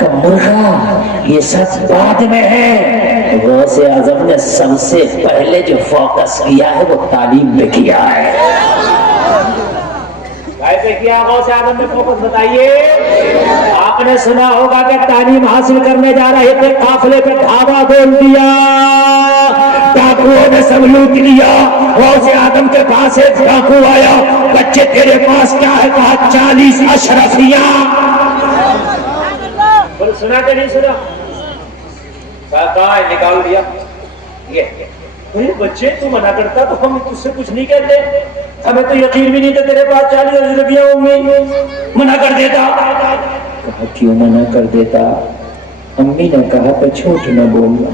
کا مرغا یہ سب بعد میں ہے. غوث اعظم نے سب سے پہلے جو فوکس کیا ہے وہ تعلیم پہ کیا ہے. کیسے کیا غوث اعظم نے فوکس بتائیے؟ آپ نے سنا ہوگا کہ تعلیم حاصل کرنے جا رہے تھے، قافلے پہ ڈھابا بول دیا، ڈاکوؤں نے سب لوٹ لیا. غوث اعظم کے پاس ایک ڈاکو آیا، بچے تیرے پاس کیا ہے؟ کہا 40 اشرفیاں. بول سنا کہ نہیں سنا؟ کہاں ہے؟ نکال دیا. یہ بچے تو منع کرتا تو ہم تجھ سے کچھ نہیں کہتے، ہمیں تو یقین بھی نہیں تھا تیرے پاس 40 اشرفیاں ہوں گی، منع کر دیتا. کہا کیوں منع کر دیتا؟ امی نے کہا تو جھوٹ نہ بولنا.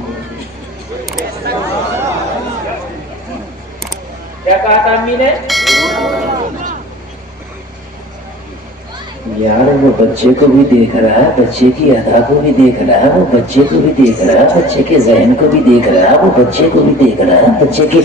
کیا کہا تھا امی نے؟ یار وہ بچے کو بھی دیکھ رہا ہے، بچے کی ادا کو بھی دیکھ رہا ہے، وہ بچے کو بھی دیکھ رہا ہے، بچے کے ذہن کو بھی دیکھ رہا ہے، وہ بچے کو بھی دیکھ رہا ہے، بچے کی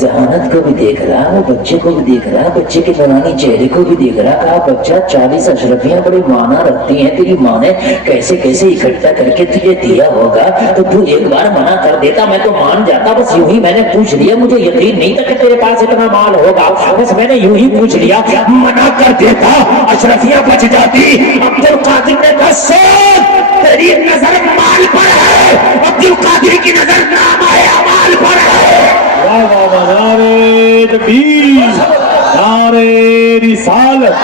ذہانت کو بھی دیکھ رہا ہے، وہ بچے کو بھی دیکھ رہا ہے، بچے کے نورانی چہرے کو بھی دیکھ رہا ہے. کہا بچہ 40 اشرفیاں بڑی معنی رکھتی ہیں، تیری ماں نے کیسے کیسے اکٹھا کر کے تجھے دیا ہوگا، تو تو ایک بار منع کر دیتا میں تو مان جاتا. بس یوں ہی میں نے پوچھ لیا، مجھے یقین نہیں تھا کہ تیرے پاس اتنا مال ہوگا، بس میں نے یوں ہی پوچھ لیا. منع کر دیتا اشرفیاں بچ جاتی. عبد القادر نے کہا سن، تیری نظر مال پر ہے، عبد القادر کی نظر نام آیا مال پر ہے. واہ واہ واہ، نعرہ تکبیر، نعرہ رسالت،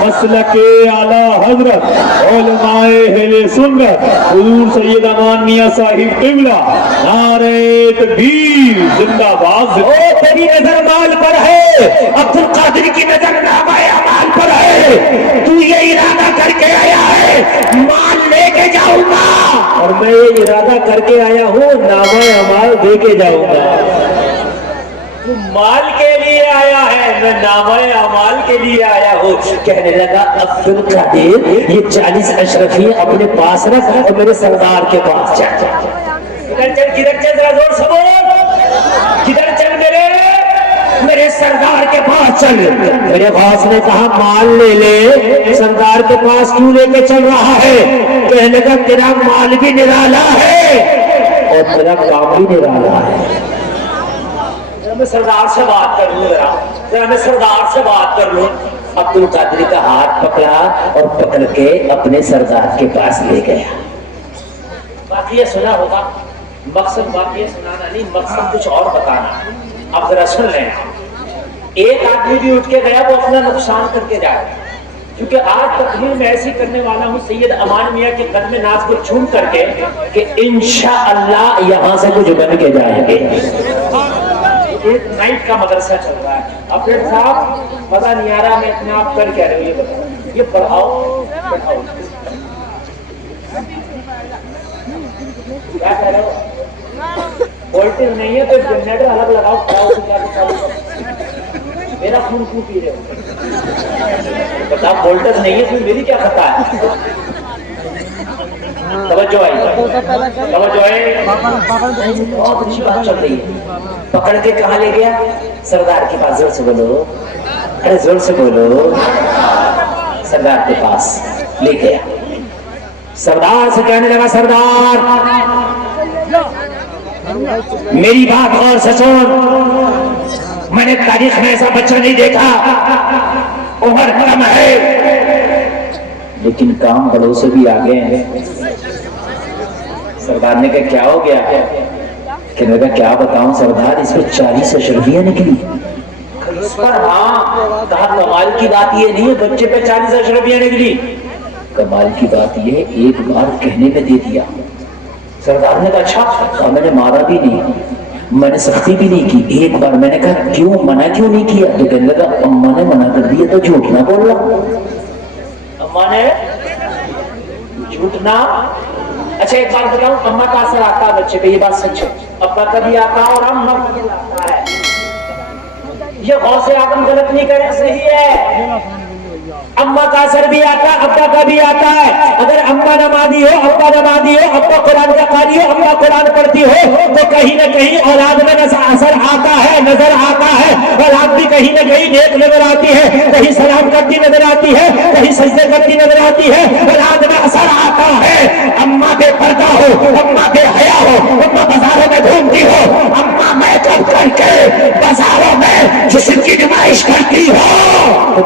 مسلک اعلی حضرت علماء اہل سنت حضور سید امان میاں صاحب قبلہ، نعرہ تکبیر، زندہ باد. تیری نظر مال پر ہے، عبد القادر کی نظر نام آیا مال پر ہے. تو یہ ارادہ کر کے آیا ہے مال لے کے جاؤں گا، اور میں یہ ارادہ کر کے آیا ہوں نامہ اعمال دے کے جاؤں گا. تو مال کے لیے آیا ہے، میں نامہ اعمال کے لیے آیا ہوں. کہنے لگا عبد القادر یہ 40 اشرفیاں اپنے پاس رکھ اور میرے سردار کے پاس جا. کدھر چل ذرا زور سے بول، کدھر چل میرے سردار کے پاس چل. میرے باس نے کہا مال لے لے، سردار کے پاس کیوں لے کے چل رہا ہے؟ کہنے لگا تیرا مال بھی نرالا ہے اور تیرا کام بھی نرالا ہے. میں سردار سے بات کر لوں، ذرا میں سردار سے بات کر لوں. عبد القادر کا ہاتھ پکڑا اور پکڑ کے اپنے سردار کے پاس لے گیا. واقعہ سنا ہوگا، مقصد واقعہ سنانا نہیں، مقصد کچھ اور بتانا. اب ذرا سن لیں. ایک آدمی بھی اٹھ کے گیا، وہ اپنا نقصان کر کے جائے. کیونکہ آج تقریر میں ایسی کرنے والا ہوں سید امان میاں کے قدم ناز کو چھوم کر کے کہ انشاءاللہ یہاں سے کچھ بن کے جائیں گے. ایک نائٹ کا مدرسہ چل رہا ہے. اب پھر صاحب مزہ نہیں آ رہا، میں اپنے آپ کر کہہ رہا ہوں، یہ بتاؤ، یہ پڑھاؤ پڑھاؤ کیا کہہ رہے ہو؟ وولٹیج نہیں ہے تو جنریٹر الگ لگاؤ، میرا خون کیوں پی رہے ہو؟ بتاؤ وولٹیج نہیں ہے تو میری کیا خطا ہے؟ توجہ آئی، توجہ آئی، بہت اچھی بات چل رہی ہے. پکڑ کے کہاں لے گیا؟ سردار کے پاس. زور سے بولو، ارے زور سے بولو. سردار کے پاس لے گیا. سردار سے کہنے لگا سردار میری بات اور سے سن، میں نے تاریخ میں ایسا بچہ نہیں دیکھا، عمر کم ہے لیکن کام بڑوں سے بھی آگے ہیں. سردار نے کہا کیا ہو گیا؟ کہنے لگا کیا بتاؤں سردار، اس پہ 40 اشرفیاں نکلی. اس پر ہاں کہا کمال کی بات یہ نہیں ہے بچے پہ 40 اشرفیاں نکلی. کمال کی بات یہ ایک بار کہنے میں دے دیا. سردار نے کہا اچھا. کہا میں نے مارا بھی نہیں، میں نے سختی بھی نہیں کی. ایک بار میں نے کہا کیوں منع کیوں نہیں کیا؟ تو کہنے لگا اماں نے منع کر دیا تو جھوٹ نہ بولنا. اماں نے جھوٹ نہ. اچھا ایک بات بتاؤں، اماں کا اثر آتا ہے بچے پہ، یہ بات سچ ہے. ابا کا بھی آتا ہے اور اماں کا بھی آتا ہے. یہ غوث اعظم غلط نہیں کرے، صحیح ہے. اماں کا اثر بھی آتا ہے، ابا کا بھی آتا ہے. اگر اماں نمازی ہو، ابا نمازی ہو، ابا قرآن کا قاری ہو، اماں قرآن پڑھتی ہو، تو کہیں نہ کہیں اولاد میں اثر آتا ہے، نظر آتا ہے. اولاد بھی کہیں نہ کہیں نیک نظر آتی ہے، کہیں سلام کرتی نظر آتی ہے، کہیں سجدے کرتی نظر آتی ہے. اولاد میں اثر آتا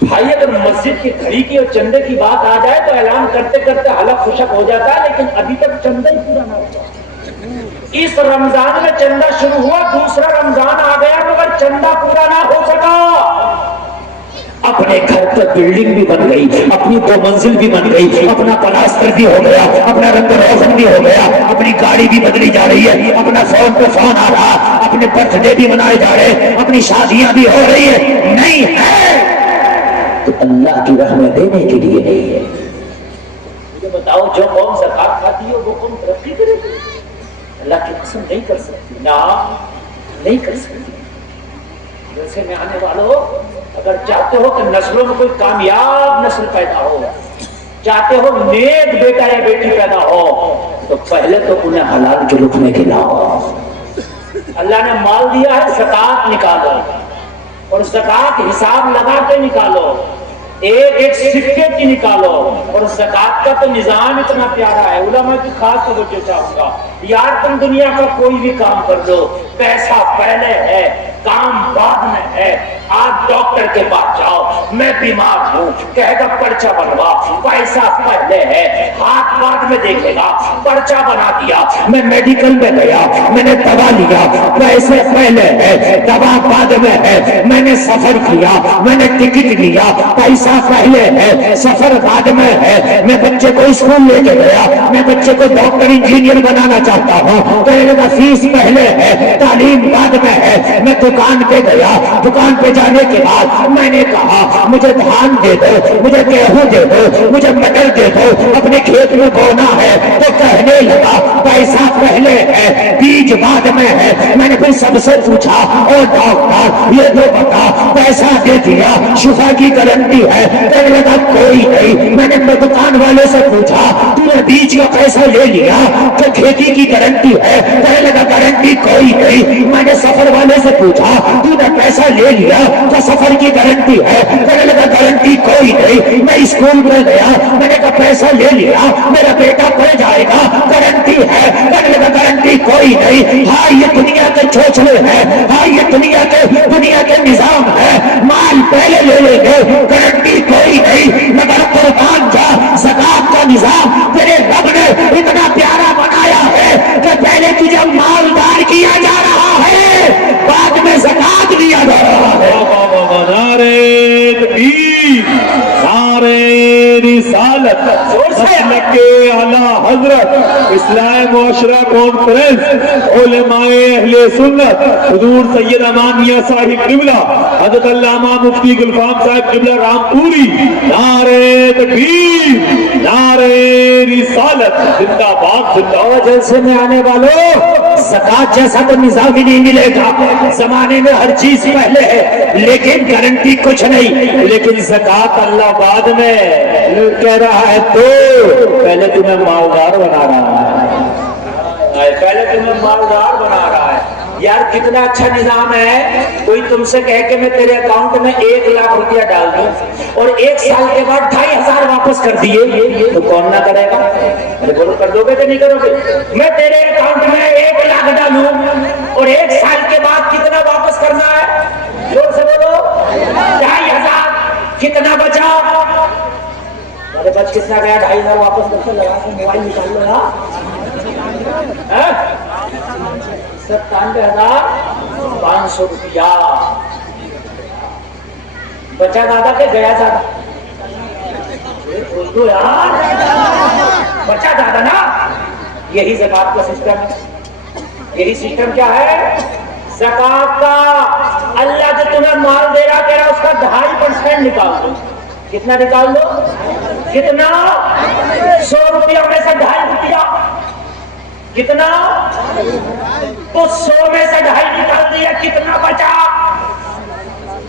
بھائی اگر مسجد کی گھڑی کی اور چندے کی بات آ جائے تو اعلان کرتے کرتے حلق خشک ہو جاتا ہے، لیکن ابھی تک چندہ ہی پورا نہ ہوا۔ اس رمضان میں چندہ شروع ہوا، دوسرا رمضان آ گیا مگر چندہ پورا نہ ہو سکا۔ اپنے گھر پر بلڈنگ بھی بن گئی، اپنی 2 منزل بھی بن گئی، اپنا پلاستر بھی ہو گیا، اپنا رنگ روغن بھی ہو گیا، اپنی گاڑی بھی بدلی جا رہی ہے، اپنا فون پہ فون آ رہا، اپنے برتھ ڈے بھی منائے جا رہے، اپنی شادیاں بھی ہو رہی ہے، نہیں ہے تو اللہ کی رحمت دینے کے لیے نہیں ہے۔ مجھے بتاؤ جو قوم زکات کھاتی ہے وہ قوم ترقی کرے گی؟ اللہ کی قسم نہیں کر سکتی، نہ نہیں کر سکتی۔ جیسے میں آنے والوں، اگر چاہتے ہو کہ نسلوں میں کوئی کامیاب نسل پیدا ہو، چاہتے ہو نیک بیٹا یا بیٹی پیدا ہو، تو پہلے تو انہیں حلال کے لقمے کھلاؤ۔ اللہ نے مال دیا ہے، زکات نکالو، اور زکات حساب لگا کے نکالو، ایک ایک سکے کی نکالو۔ اور زکات کا تو نظام اتنا پیارا ہے، علماء کی خاص توجہ چاہوں گا۔ یار تم دنیا کا کوئی بھی کام کر دو، پیسہ پہلے ہے کام بعد میں ہے۔ آج ڈاکٹر کے پاس جاؤ، میں بیمار ہوں، کہے گا پرچہ بنوا، پیسہ پہلے ہے، ہاتھ بعد میں دیکھے گا، پرچہ بنا دیا۔ میں میڈیکل میں گیا، میں نے دوا لیا، پیسے پہلے ہے، دوا بعد میں ہے۔ میں نے سفر کیا، میں نے ٹکٹ لیا، پیسہ پہلے ہے، سفر بعد میں ہے۔ میں بچے کو اسکول لے کے گیا، میں بچے کو ڈاکٹر انجینئر بنانا چاہتا ہوں، کہنے کا فیس پہلے ہے، تعلیم بعد میں ہے۔ میں دکان پہ گیا، دکان پہ جانے کے بعد میں نے کہا مجھے دھان دے دو، مجھے گیہوں دے دو، مجھے مٹر دے دو، اپنے کھیت میں بونا ہے۔ تو کہنے لگا پیسہ پہلے ہے، بیج بعد میں ہے۔ میں نے پھر سب سے پوچھا اور ڈاکٹر یہ تو بتا، پیسہ دے دیا، شفا کی گارنٹی ہے؟ کہنے لگا کوئی نہیں۔ میں نے دکان والے سے پوچھا تو نے بیج کا پیسہ لے لیا تو کھیتی کی گارنٹی ہے؟ کہنے لگا گارنٹی کوئی نہیں۔ میں نے سفر والے سے پوچھا تو نے پیسہ لے لیا تو سفر کی گارنٹی ہے؟ کہنے لگا گارنٹی کوئی نہیں۔ میں اسکول میں گیا، میں نے کہا پیسہ لے لیا، میرا بیٹا پڑھ جائے گا، گارنٹی ہے؟ کہنے لگا گارنٹی کوئی نہیں۔ ہاں یہ دنیا کے چوچلے ہیں، ہاں یہ دنیا کے نظام ہے، مال پہلے لے لیں گے، گارنٹی کوئی نہیں۔ مگر قربان جا، زکات کا نظام تیرے رب نے اتنا پیارا بنایا ہے کہ پہلے تجھے مالدار کیا جا رہا ہے، بعد میں زکات دیا جا رہا ہے۔ نعرے تکبیر، نعرے رسالت، مسلک اعلیٰ حضرت اسلام معاشرہ کانفرنس، علماء اہل سنت، حضور سید امان میاں صاحب قبلہ، حضرت علامہ مفتی گلفام صاحب قبلہ رام پوری، نعرے تکبیر، نعرے رسالت، زندہ باد زندہ باد۔ جلسے میں آنے والوں، زکات جیسا تو نظام ہی نہیں ملے گا۔ زمانے میں ہر چیز پہلے ہے لیکن گارنٹی کچھ نہیں، لیکن زکات اللہ بعد میں کہہ رہا ہے تو پہلے تمہیں مالدار بنا رہا ہے، پہلے تمہیں مالدار بنا رہا ہے۔ یار کتنا اچھا نظام ہے، کوئی تم سے کہے کہ میں تیرے اکاؤنٹ میں 1 لاکھ روپیہ ڈال دوں اور 1 سال کے بعد 2500 واپس کر دیے، تو کون نہ کرے گا؟ بولو کر دو گے کہ نہیں کرو گے؟ میں تیرے اکاؤنٹ میں 1 لاکھ ڈالوں اور 1 سال کے بعد کتنا واپس کرنا ہے؟ زور سے بولو، 2500۔ کتنا بچا؟ میرے پاس کتنا گیا؟ 2500 واپس کر کے لگا کے موبائل نکال لو نا، 97,500 روپیہ بچا دادا کے گیا دادا، بول دو یار، بچا دادا نا۔ یہی زکات کا سسٹم ہے، یہی سسٹم کیا ہے زکات کا۔ اللہ جو تمہیں مال دے رہا کہہ رہا اس کا 2.5% نکال دو۔ کتنا نکال دو؟ کتنا؟ 100 روپیہ میں سے 2.5 روپیہ کتنا؟ تو 100 میں سے 2.5 نکال دیا، کتنا بچا؟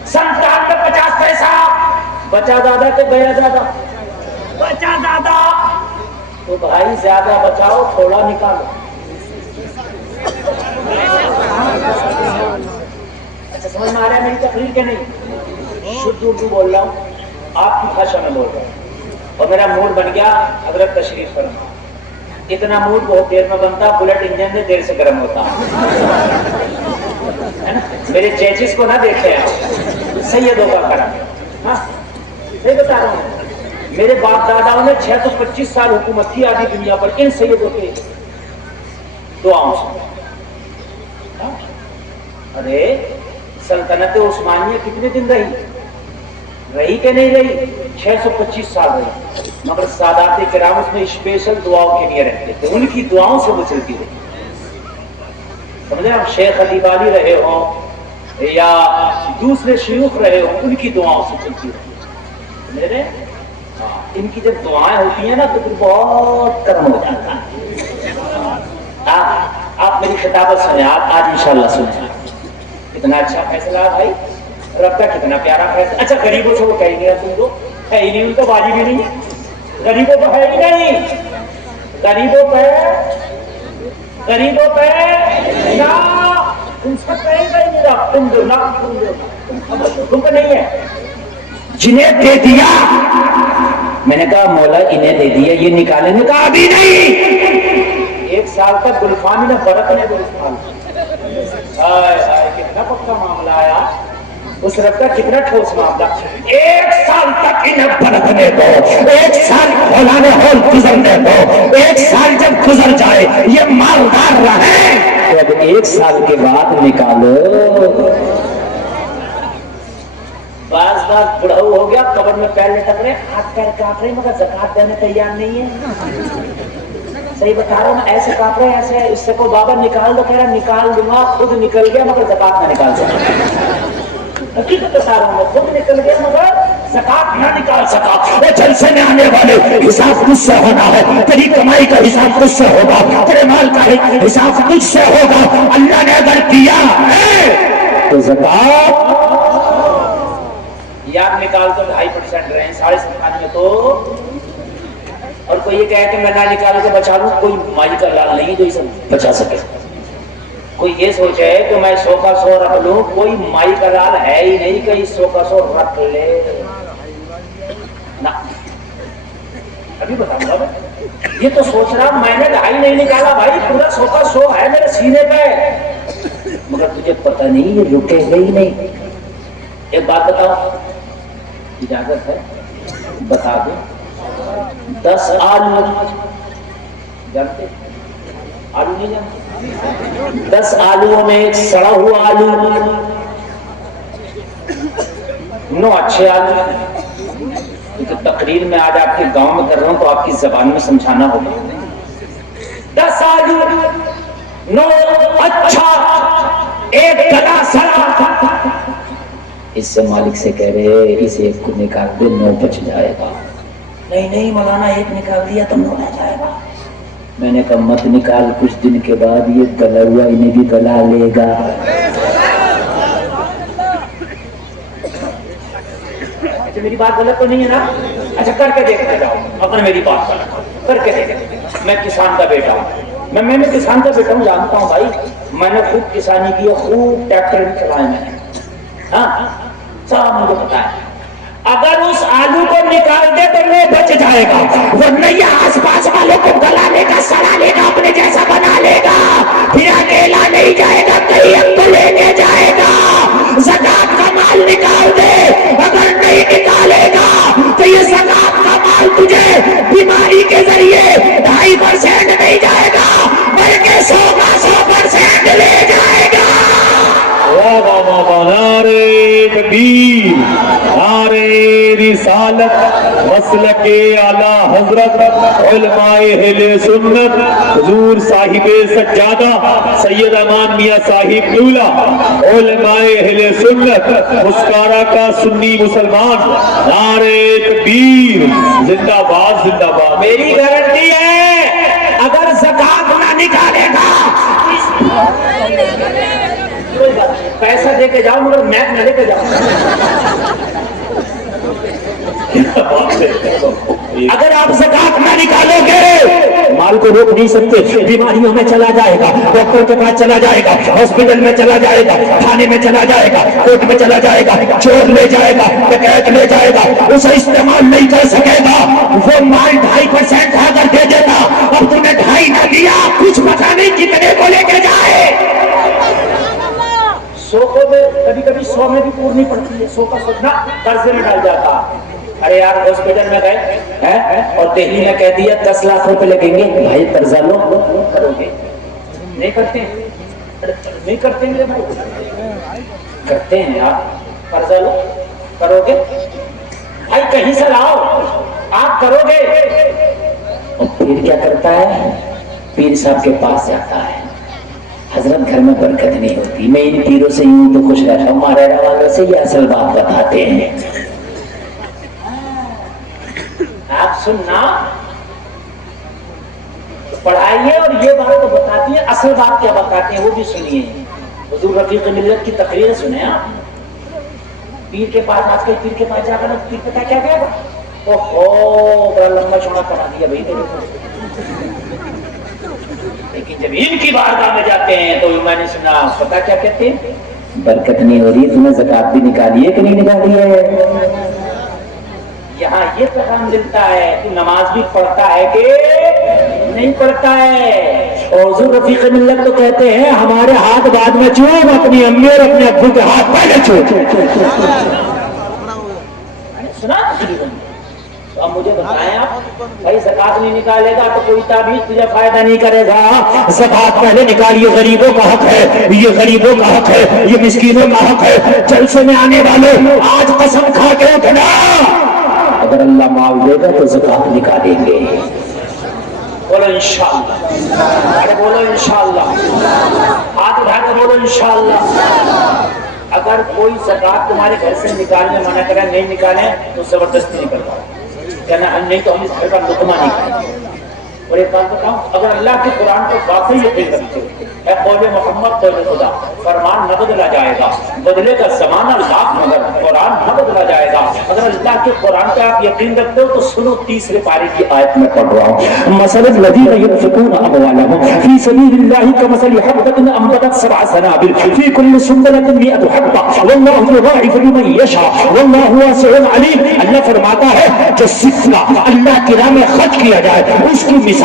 97 50 پیسہ بچا دادا کے گیا دادا، بچا دادا۔ تو بھائی زیادہ بچاؤ، تھوڑا نکالو۔ اچھا سمجھ میں آ رہا ہے میری تقریر کے نہیں؟ شدھ اردو بول رہا ہوں، آپ کی بھاشا میں بول رہا ہوں، اور میرا موڈ بن گیا حضرت تشریف فرما۔ اتنا موڈ بہت دیر میں بنتا، بلٹ انجن میں دیر سے گرم ہوتا ہے نا۔ میرے چیچز کو نہ دیکھے آپ، سیدوں کا کرم۔ صحیح بتا رہا ہوں. میرے باپ داداؤں نے 625 سال حکومت کی آدھی دنیا پر ان سیدوں کے دعاؤں سے. ارے سلطنت عثمانیہ کتنے دن رہی کہ نہیں رہی؟ 625 سال رہی. مگر سادات کرام اس میں اسپیشل دعاؤں کے لیے رہتے تھے, ان کی دعاؤں سے وہ چلتی رہی. سمجھے آپ, شیخ علی والی رہے ہوں یا دوسرے شیوخ رہے ہوں, ان کی دعاؤں سے چلتی رہی. سمجھ رہے؟ ان کی جب دعائیں ہوتی ہیں نا تو پھر بہت کرم ہو جاتا ہے. آپ میری خطابت سنیں, آپ آج انشاءاللہ سنیں. کتنا اچھا فیصلہ ہے بھائی, رب کا کتنا پیارا فیصلہ. اچھا غریبوں سے وہ کہیں گے تم کو ہے ہی نہیں, ان کا باجی بھی نہیں, غریبوں پہ ہے ہی نہیں, غریبوں پہ نا, تم سب کہیں گے نہیں, رب تم دو نا, تم کو نہیں ہے. جنہیں دے دیا, میں نے کہا مولا انہیں دے دیا, یہ نکالیں نے کہا ابھی نہیں. 1 سال تک گلفانی نے برت نے گلفان. کتنا پکا معاملہ آیا, اس رب کا کتنا ٹھوس معاملہ. 1 سال تک انہیں برتنے دو, 1 سال کھولانے ہول گزرنے دو, 1 سال جب گزر جائے یہ مالدار رہے تو اب 1 سال کے بعد نکالو. بعض بڑھاؤ ہو گیا, قبر میں پیر لٹک رہے, ہاتھ پیر کاٹ رہے, مگر زکات دینے تیار نہیں ہے. صحیح بتا رہا ہوں میں, ایسے کاٹ رہے ایسے. اس سے کو بابا نکال دو, کہہ رہا نکال دوں گا, خود نکل گیا مگر زکات نہ نکال سکا. حقیقت بتا رہا ہوں میں, خود نکل گیا مگر زکات نہ نکال سکا. وہ جلسے میں آنے والے حساب کچھ سے ہونا ہے, تیری کمائی کا حساب کچھ سے ہوگا, تیرے مال کا حساب کچھ سے ہوگا. اللہ نے اگر دیا ہے تو زکات یاد نکال تو 2.5% رہے ہیں 97.5 میں تو. اور کوئی یہ کہے کہ میں نہ نکال کے بچا لوں, کوئی مائی کا لال نہیں جو اسے بچا سکے. کوئی یہ سوچے کہ میں 100 کا 100 رکھ لوں, کوئی مائی کا لال ہے ہی نہیں کہ 100 کا 100 رکھ لے نا. ابھی بتاؤں گا یہ تو سوچ رہا میں نے 2.5 نہیں نکالا بھائی, پورا 100 کا 100 ہے میرے سینے پہ, مگر تجھے پتہ نہیں یہ رکے گا ہی نہیں. ایک بات بتاؤ, اجازت ہے بتا دیں, 10 آلو جانتے, آلو نہیں جانتے, 10 آلووں میں ایک سڑا ہوا آلو, 9 اچھے آلو. کیونکہ تقریر میں آج آپ کے گاؤں میں کر رہا ہوں تو آپ کی زبان میں سمجھانا ہوگا. 10 آلو, 9 اچھا, ایک گلا سڑا. اس سے مالک سے کہہ رہے اس ایک کو نکال دے, 9 بچ جائے گا. نہیں مولانا, ایک نکال دیا تو 9 رہ جائے گا. میں نے کہا مت نکال, کچھ دن کے بعد یہ گلا ہوا انہیں بھی گلا لے گا. اچھا میری بات غلط تو نہیں ہے نا؟ اچھا کر کے دیکھتے جاؤ, اپنے میری بات کر کے دیکھتے. میں کسان کا بیٹا ہوں, میں کسان کا بیٹا ہوں, جانتا ہوں بھائی, میں نے خوب کسانی کی, خوب ٹریکٹر بھی چلائے میں نے, ہاں سب مجھے پتا ہے. اگر اس آلو کو نکال دے تو وہ بچ جائے گا, ورنہ یہ آس پاس والوں کو گلا لے گا, سڑا لے گا, اپنے جیسا بنا لے گا, پھر اکیلا نہیں جائے گا, کہیں اب تو لے کے جائے گا. زکات کا مال نکال دے, اگر نہیں نکالے گا تو یہ زکات کا مال تجھے بیماری کے ذریعے 2.5% نہیں جائے گا, بلکہ 100 کا 100% لے جائے گا. نعرے تکبیر, نعرے رسالت, مسلک اعلی حضرت علماء اہل سنت حضور صاحب سجادہ سید امان میاں صاحب دولا, علماء اہل سنت مسکارا کا سنی مسلمان, نعرے تکبیر, زندہ باد زندہ باد. میری گارنٹی ہے اگر زکات نہ نکالے گا پیسہ دے کے جاؤ مگر میپ نہ لے کے جاؤ. اگر آپ زکات نہ نکالو گے مال کو روک نہیں سکتے, بیماریوں میں چلا جائے گا, ڈاکٹر کے پاس چلا جائے گا, ہاسپٹل میں چلا جائے گا, تھانے میں چلا جائے گا, کورٹ میں چلا جائے گا, چور لے جائے گا, ڈکیت لے جائے گا, اسے استعمال نہیں کر سکے گا. وہ مال 2.5% اگر دے دیتا, اب تم نے 2.5 نہ لیا, کچھ پتا نہیں کتنے کو لے کے جائے. 100 کو کبھی 100 میں بھی پورنی پڑتی ہے, 100 کا سوچنا قرضے میں ڈال جاتا. ارے یار ہاسپٹل میں گئے اور دہلی میں کہہ دیا 10 لاکھ روپے لگیں گے، بھائی قرضہ لو، کرو گے؟ نہیں کرتے ہیں، نہیں کرتے ہیں بھائی، کرتے ہیں آپ، قرضہ لو، کرو گے؟ بھائی کہیں سے لاؤ، آپ کرو گے؟ اور پھر کیا کرتا ہے؟ پیر صاحب کے پاس جاتا ہے، حضرت گھر میں برکت نہیں ہوتی، میں ان پیروں سے یوں تو خوش رہتا ہوں، ماریڈا والوں سے یہ اصل بات بتاتے ہیں۔ آپ سننا پڑھائیے اور یہ بات تو بتاتی ہے، اصل بات کیا بتاتے ہیں وہ بھی سنیے۔ حضور رفیق ملت کی تقریر سنیں آپ، پیر کے پاس، آج کل پیر کے پاس جا کر پیر پتا کیا کہے گا؟ اوہو بڑا لمبا چوڑا کرا دیا بھائی تیرے کو، لیکن جب ان کی بارگاہ میں جاتے ہیں تو میں نے سنا پتا کیا کہتے ہیں؟ برکت نہیں ہو رہی، تمہیں زکات بھی نکالی ہے کہ نہیں نکالی ہے؟ یہاں یہ پیغام ملتا ہے کہ نماز بھی پڑھتا ہے کہ نہیں پڑھتا ہے۔ اور حضور رفیق ملت تو کہتے ہیں ہمارے ہاتھ بعد میں چوم، اپنی امی اور اپنے ابو کے ہاتھ پہلے چوم۔ سنا؟ تو اب مجھے بتائیں آپ، بھائی زکات نہیں نکالے گا تو کوئی تعبیر تجھے فائدہ نہیں کرے گا۔ زکات پہلے نکال، یہ غریبوں کا حق ہے، یہ غریبوں کا حق ہے، یہ مسکینوں کا حق ہے۔ جلسے میں آنے والے آج قسم کھا کے اٹھنا، اگر اللہ مال دے گا تو زکات نکالیں گے۔ بولو انشاءاللہ، ارے بولو انشاءاللہ، ہاتھ اٹھا کے بولو انشاءاللہ۔ اگر کوئی زکات تمہارے گھر سے نکالنے منع کرے، نہیں نکالے تو زبردستی نہیں کرتا، کہنا ہم نہیں تو ہم اس گھر کا لقمہ نہیں کھائیں۔ اور ایک بات بتاؤں، اگر اللہ کے قرآن کو واقعی یقین رکھتے اے قول محمد قول خدا، فرمان نہ بدلا جائے گا، بدلے کا زمانہ لاکھ مگر قرآن نہ بدلا جائے گا۔ اگر اللہ کے قرآن پہ آپ یقین رکھتے ہو تو سنو، 30 پارے کی آیت میں پڑھ رہا ہوں۔ مثل الذین ينفقون اموالهم فی سبیل اللہ کمثل حبۃ انبتت 7 سنابل فی کل سنبلۃ 100 حبۃ واللہ یضاعف لمن یشاء واللہ واسع علیم۔ اللہ فرماتا ہے جو صدقہ اللہ کی راہ میں خرچ کیا جائے اس کی مثال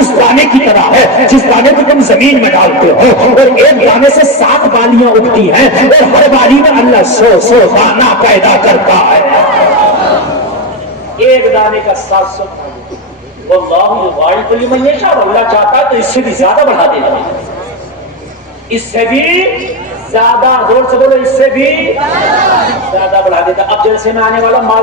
اس دانے کی طرح ہے جس دانے کو تم زمین میں ڈالتے ہو، اور ایک دانے سے 7 بالیاں اگتی ہیں اور ہر بالی میں اللہ 100 دانہ پیدا کرتا ہے، ایک دانے کا 700 واللہ یضاعف لمن یشاء، اللہ چاہتا ہے تو اس سے بھی زیادہ بڑھا دیتا ہے، اس سے بھی زیادہ، زور سے بولو، اس سے بھی زیادہ بڑھا دیتا۔ اب جلسے میں آنے والا مال